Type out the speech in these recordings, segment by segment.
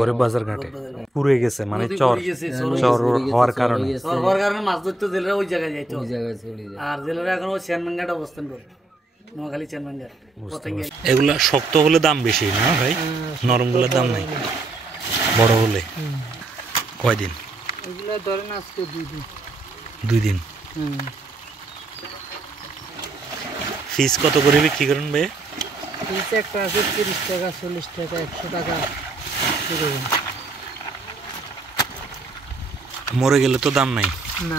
গরিব বাজার ঘাটে পুড়ে গেছে মানে চর হওয়ার কারণে মাছ ধরতে জেলেরা ওই জায়গায় যাইতো আর জেলেরা এখন ওই চেয়ারম্যান অবস্থান করে নোয়াখালী চেয়ারম্যান। এগুলা শক্ত হলে দাম বেশি না ভাই, নরম গুলোর দাম নাই। বড় হলে কয়দিন? এগুলা ধরেন আজকে 2 দিন। 2 দিন। ফিস কত করে বিক্রি করেন ভাই? ফিস একটা আছে 30 টাকা, 40 টাকা, 100 টাকা। মরে গেলে তো দাম নাই না।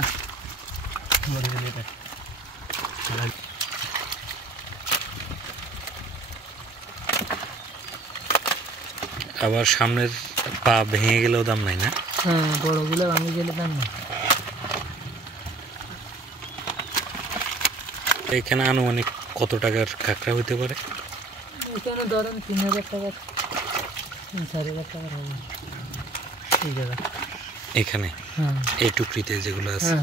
আবার সামনের পা ভেঙে গেলেও দাম নাই না? হ্যাঁ, বড়গুলো ভাঙে গেলে দাম নাই। এখানে আনুমানিক কত টাকার কাঁকড়া হইতে পারে? এখানে ধরেন 3000 টাকা, 4000 টাকা হবে এই জায়গা। এখানে এই টুকরিতে যেগুলো আছে।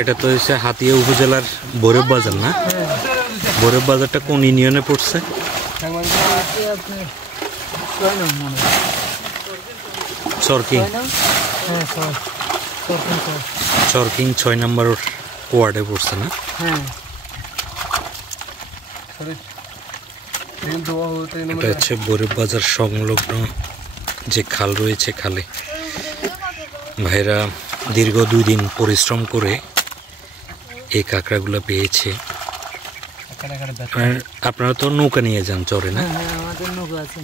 এটা তো হচ্ছে হাতিয়া উপজেলার ভৈরব বাজার না? ভৈরব বাজারটা কোন ইউনিয়নে পড়ছে? চরকিং। চরকিং 6 নম্বর ওয়ার্ডে পড়ছে না? এটা হচ্ছে ভৈরব বাজার সংলগ্ন যে খাল রয়েছে, খালে ভাইরা দীর্ঘ 2 দিন পরিশ্রম করে এই কাঁকড়াগুলো পেয়েছে। আপনারা তো নৌকা নিয়ে যান চরে না? আমাদের নৌকা আছে।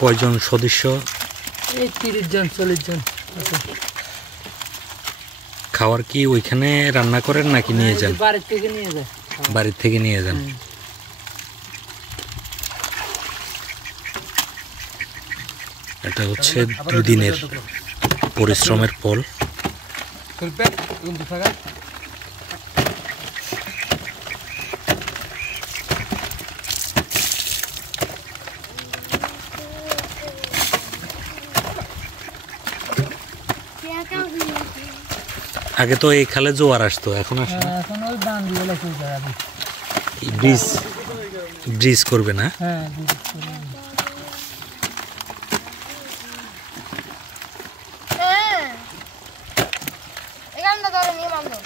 কয়জন সদস্য? এই 30 জন 40 জন আছে। খাবার কি ওইখানে রান্না করেন নাকি নিয়ে যান? বাড়ি থেকে নিয়ে যান। বাড়ি থেকে নিয়ে যান। এটা হচ্ছে 2 দিনের পরিশ্রমের ফল। আগে তো এই খালে জোয়ার আসতো, এখন আসে না? এখন ওই বাঁধগুলো শুরু হবে। ব্রিজ করবে না? হ্যাঁ, ব্রিজ করবে। এখানটা ধরে নিয়ে মারলো।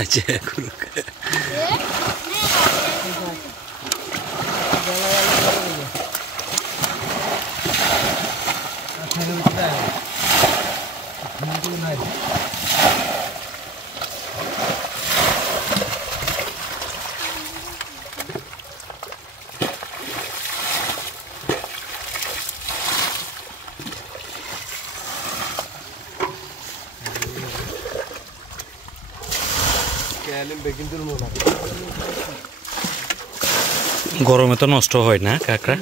আচ্ছা, গরমে তো নষ্ট হয় না কাঁকড়া?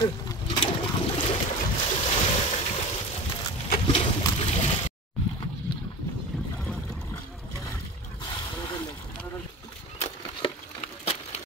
Good.